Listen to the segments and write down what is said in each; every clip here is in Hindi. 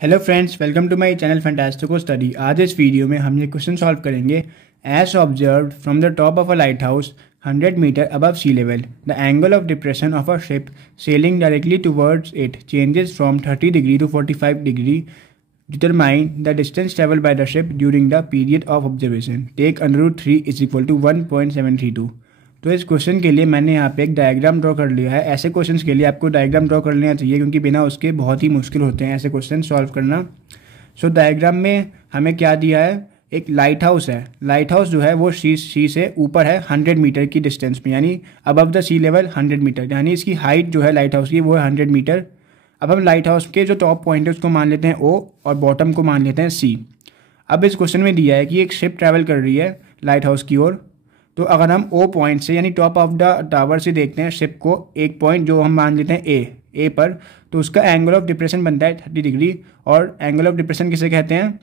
Hello friends, welcome to my channel Fantastico Study. आज इस वीडियो में हम ये क्वेश्चन सॉल्व करेंगे। As observed from the top of a lighthouse 100 metre above sea level, the angle of depression of a ship sailing directly towards it changes from 30 degree to 45 degree. Determine the distance travel by the ship during the period of observation. Take √3 = 1.732। तो इस क्वेश्चन के लिए मैंने यहाँ पे एक डायग्राम ड्रॉ कर लिया है। ऐसे क्वेश्चंस के लिए आपको डायग्राम ड्रॉ कर लेना चाहिए, क्योंकि बिना उसके बहुत ही मुश्किल होते हैं ऐसे क्वेश्चन सॉल्व करना। सो डायग्राम में हमें क्या दिया है, एक लाइट हाउस है। लाइट हाउस जो है वो सी से ऊपर है 100 मीटर की डिस्टेंस में, यानी above the sea level 100 metre, यानी इसकी हाइट जो है लाइट हाउस की वो है 100 मीटर। अब हम लाइट हाउस के जो टॉप पॉइंट है उसको मान लेते हैं O और बॉटम को मान लेते हैं C। अब इस क्वेश्चन में दिया है कि एक शिप ट्रैवल कर रही है लाइट हाउस की ओर। तो अगर हम O पॉइंट से यानी टॉप ऑफ द टावर से देखते हैं शिप को, एक पॉइंट जो हम मान लेते हैं A पर, तो उसका एंगल ऑफ डिप्रेशन बनता है 30 डिग्री। और एंगल ऑफ डिप्रेशन किसे कहते हैं?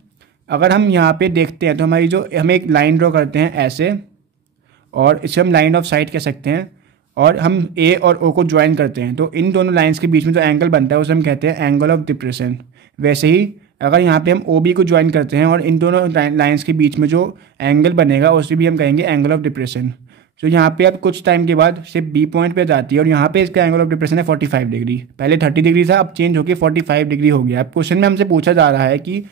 अगर हम यहाँ पे देखते हैं तो हमारी जो हम एक लाइन ड्रॉ करते हैं ऐसे, और इसे हम लाइन ऑफ साइट कह सकते हैं, और हम A और O को ज्वाइन करते हैं, तो इन दोनों लाइंस के बीच में जो एंगल बनता है उसे हम कहते हैं एंगल ऑफ डिप्रेशन। वैसे ही अगर यहाँ पे हम OB को ज्वाइन करते हैं और इन दोनों लाइंस के बीच में जो एंगल बनेगा उसे भी हम कहेंगे एंगल ऑफ डिप्रेशन। तो यहाँ पे अब कुछ टाइम के बाद सिर्फ B पॉइंट पे जाती है और यहाँ पे इसका एंगल ऑफ डिप्रेशन है 45 डिग्री। पहले 30 डिग्री था, अब चेंज होकर 45 डिग्री हो गया। अब क्वेश्चन में हमसे पूछा जा रहा है कि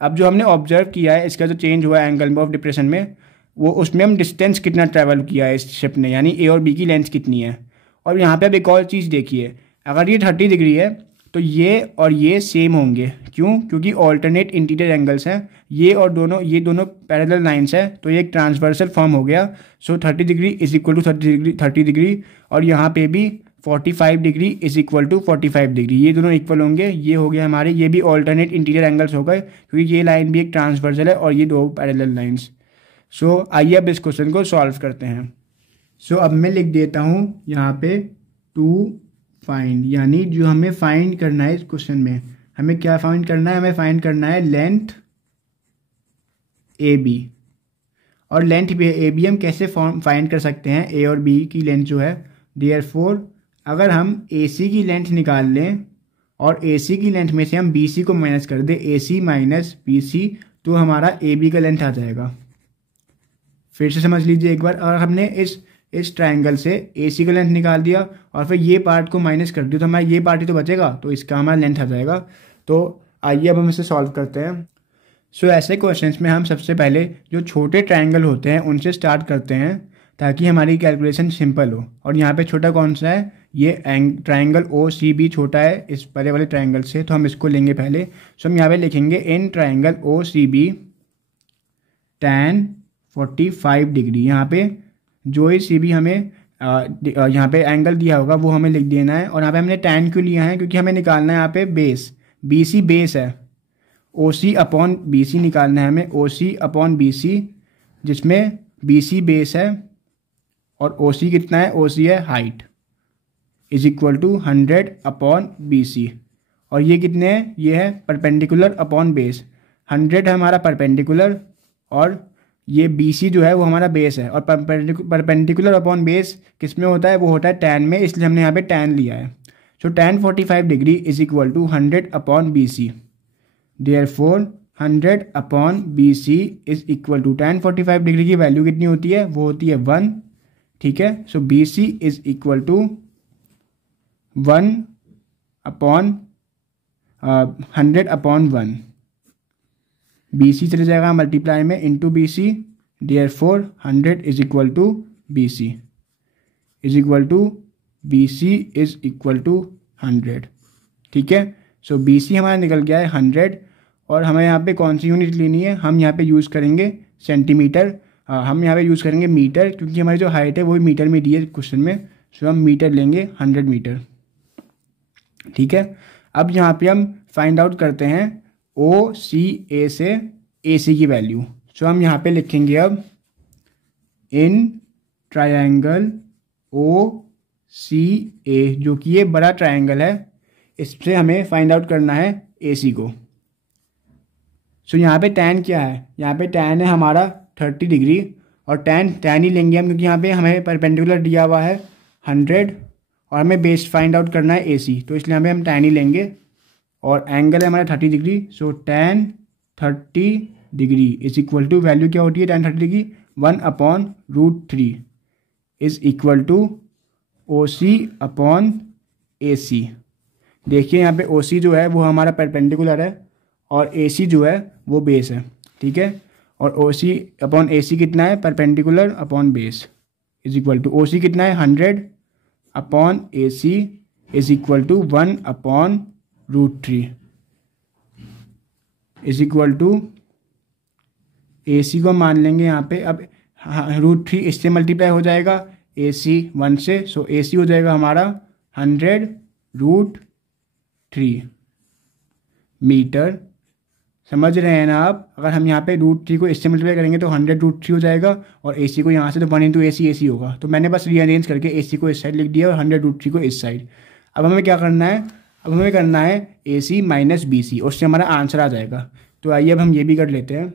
अब जो हमने ऑब्जर्व किया है इसका जो चेंज हुआ है एंगल ऑफ डिप्रेशन में, वो उसमें हम डिस्टेंस कितना ट्रैवल किया है इस शिप ने, यानी A और B की लेंथ कितनी है। और यहाँ पे अब एक और चीज़ देखिए, अगर ये 30 डिग्री है तो ये और ये सेम होंगे। क्यों? क्योंकि ऑल्टरनेट इंटीरियर एंगल्स हैं, ये दोनों पैरेलल लाइंस है, तो ये एक ट्रांसवर्सल फॉर्म हो गया। सो 30 डिग्री = 30 डिग्री, और यहाँ पे भी 45 डिग्री = 45 डिग्री, ये दोनों इक्वल होंगे। ये हो गया हमारे, ये भी ऑल्टरनेट इंटीरियर एंगल्स हो गए, क्योंकि ये लाइन भी एक ट्रांसवर्सल है और ये दो पैरेलल लाइन्स। सो आइए अब इस क्वेश्चन को सॉल्व करते हैं। सो अब मैं लिख देता हूँ यहाँ पे टू फाइंड, यानी जो हमें फाइंड करना है इस क्वेश्चन में, हमें क्या फाइंड करना है? हमें फाइंड करना है लेंथ AB। और लेंथ AB हम कैसे फाइंड कर सकते हैं? A और B की लेंथ जो है, देयरफॉर अगर हम AC की लेंथ निकाल लें और AC की लेंथ में से हम BC को माइनस कर दें, AC माइनस BC, तो हमारा AB का लेंथ आ जाएगा। फिर से समझ लीजिए एक बार, अगर हमने इस ट्रायंगल से AC का लेंथ निकाल दिया और फिर ये पार्ट को माइनस कर दिया तो हमारा ये पार्ट ही तो बचेगा, तो इसका हमारा लेंथ आ जाएगा। तो आइए अब हम इसे सॉल्व करते हैं। सो ऐसे क्वेश्चंस में हम सबसे पहले जो छोटे ट्रायंगल होते हैं उनसे स्टार्ट करते हैं, ताकि हमारी कैलकुलेशन सिंपल हो। और यहाँ पे छोटा कौन सा है? ये ट्रायंगल OCB छोटा है इस बड़े वाले ट्रायंगल से, तो हम इसको लेंगे पहले। सो हम यहाँ पे लिखेंगे in triangle OCB tan 45 degree. यहाँ पे जो ही CB हमें यहाँ पे एंगल दिया होगा वो हमें लिख देना है। और यहाँ पे हमने tan क्यों लिया है? क्योंकि हमें निकालना है यहाँ पे बेस, BC बेस है, OC अपॉन BC निकालना है हमें, OC अपॉन BC, जिसमें BC बेस है और OC कितना है? OC है हाइट, = 100 अपॉन BC। और ये कितने हैं? ये है परपेंडिकुलर अपॉन बेस, 100 है हमारा परपेंडिकुलर, और ये BC जो है वो हमारा बेस है। और परपेंडिकुलर अपॉन बेस किस में होता है? वो होता है tan में, इसलिए हमने यहाँ पे tan लिया है। सो tan 45 degree = 100 upon BC। Therefore 100 upon BC = tan 45 degree की वैल्यू कितनी होती है? वो होती है 1। ठीक है, सो BC = 1 अपॉन 100 अपॉन 1। BC चले जाएगा मल्टीप्लाई में इंटू BC, देयरफॉर 100 = BC = 100। ठीक है, सो BC हमारा निकल गया है 100। और हमें यहाँ पे कौन सी यूनिट लेनी है? हम यहाँ पे यूज़ करेंगे सेंटीमीटर, हम यहाँ पे यूज़ करेंगे मीटर, क्योंकि हमारी जो हाइट है वो मीटर में दी है क्वेश्चन में। सो हम मीटर लेंगे, 100 मीटर। ठीक है, अब यहाँ पे हम फाइंड आउट करते हैं OCA से AC की वैल्यू। सो हम यहाँ पे लिखेंगे अब इन ट्रायंगल OCA, जो कि ये बड़ा ट्रायंगल है, इससे हमें फाइंड आउट करना है AC को। सो यहाँ पे tan क्या है? यहाँ पे tan है हमारा 30 डिग्री, और tan ही लेंगे हम, क्योंकि यहाँ पे हमें परपेंडिकुलर दिया हुआ है 100 और हमें बेस फाइंड आउट करना है AC, तो इसलिए यहाँ पे हम tan ही लेंगे। और एंगल है हमारा 30 degree, so tan 30 degree is equal to, value क्या होती है tan 30 degree, 1/√3 is equal to OC/AC। देखिए यहाँ पे OC जो है वो हमारा परपेंडिकुलर है और AC जो है वो बेस है, ठीक है। और OC/AC कितना है, perpendicular upon base is equal to, OC कितना है 100/AC is equal to 1/√3 is equal to, AC को मान लेंगे यहाँ पे, अब √3 इससे मल्टीप्लाई हो जाएगा AC 1 से, सो AC हो जाएगा हमारा 100√3 मीटर। समझ रहे हैं ना आप, अगर हम यहाँ पे √3 को इससे मल्टीप्लाई करेंगे तो 100√3 हो जाएगा और AC को यहाँ से तो 1 × AC होगा, तो मैंने बस रीअरेंज करके AC को इस साइड लिख दिया और 100√3 को इस साइड। अब हमें क्या करना है, अब हमें करना है AC - BC, उससे हमारा आंसर आ जाएगा। तो आइए अब हम ये भी कर लेते हैं।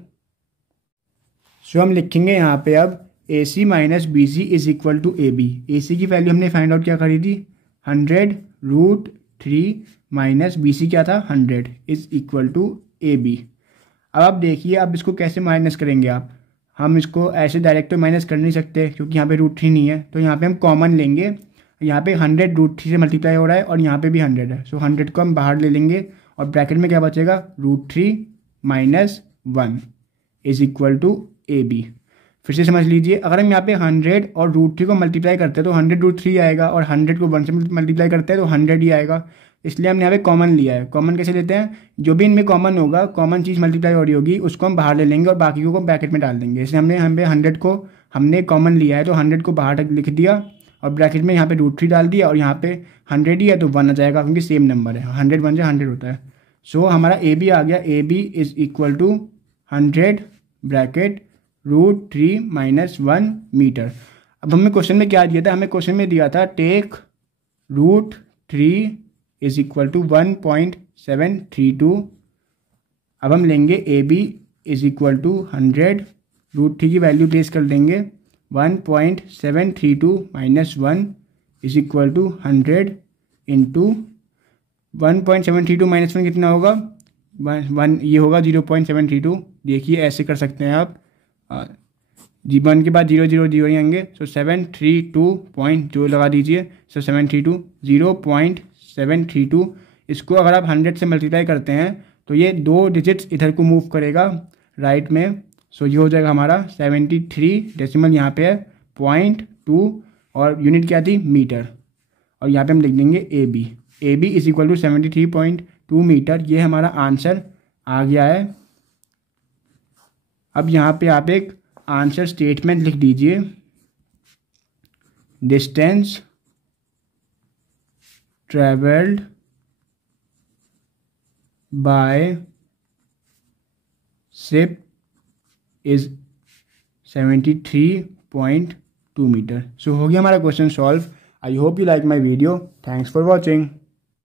सो हम लिखेंगे यहाँ पे अब AC - BC is equal to AB। AC की वैल्यू हमने फाइंड आउट क्या करी थी, 100√3 माइनस BC क्या था 100 इज इक्वल टू AB। अब आप देखिए अब इसको कैसे माइनस करेंगे आप, हम इसको ऐसे डायरेक्ट तो माइनस कर नहीं सकते क्योंकि यहाँ पे √3 नहीं है, तो यहाँ पे हम कॉमन लेंगे। यहाँ पे 100 √3 से मल्टीप्लाई हो रहा है और यहाँ पे भी 100 है, सो 100 को हम बाहर ले लेंगे और ब्रैकेट में क्या बचेगा, √3 - 1 इज इक्वल टू AB। फिर से समझ लीजिए, अगर हम यहाँ पे 100 और √3 को मल्टीप्लाई करते हैं तो 100√3 आएगा और 100 को 1 से मल्टीप्लाई करते हैं तो 100 ही आएगा, इसलिए हमने यहाँ पे कॉमन लिया है। कॉमन कैसे लेते हैं, जो भी इनमें कॉमन होगा, कॉमन चीज़ मल्टीप्लाई हो रही होगी उसको हम बाहर ले लेंगे और बाकी को ब्रैकेट में डाल देंगे। इसलिए हमने यहाँ पे 100 को हमने कॉमन लिया है तो 100 को बाहर तक लिख दिया और ब्रैकेट में यहाँ पे √3 डाल दिया और यहाँ पे 100 ही है तो 1 आ जाएगा क्योंकि सेम नंबर है, 100 1 से 100 होता है। सो हमारा AB आ गया, AB is equal to 100 bracket √3 - 1 metre. अब हमें क्वेश्चन में क्या दिया था, हमें क्वेश्चन में दिया था टेक √3 इज इक्वल टू 1.732। अब हम लेंगे AB इज इक्वल टू 100, √3 की वैल्यू प्लेस कर देंगे, 1.732 - 1 इज इक्वल टू 100 इंटू 1.732 - 1 कितना होगा, 1 ये होगा 0.732। देखिए ऐसे कर सकते हैं आप, जी 1 के बाद 0 0 0 ही आएंगे, सो 732 लगा दीजिए, सो 0.732। इसको अगर आप 100 से मल्टीप्लाई करते हैं तो ये 2 डिजिट्स इधर को मूव करेगा राइट में, सो ये हो जाएगा हमारा 73, डेसिमल यहाँ पे है 0.2 और यूनिट क्या थी मीटर, और यहाँ पे हम लिख देंगे AB is equal to 73.2 metre. ये हमारा आंसर आ गया है। अब यहाँ पे आप एक आंसर स्टेटमेंट लिख दीजिए, distance travelled by ship is 73.2 metre. So हो गया हमारा question solve. I hope you like my video, thanks for watching.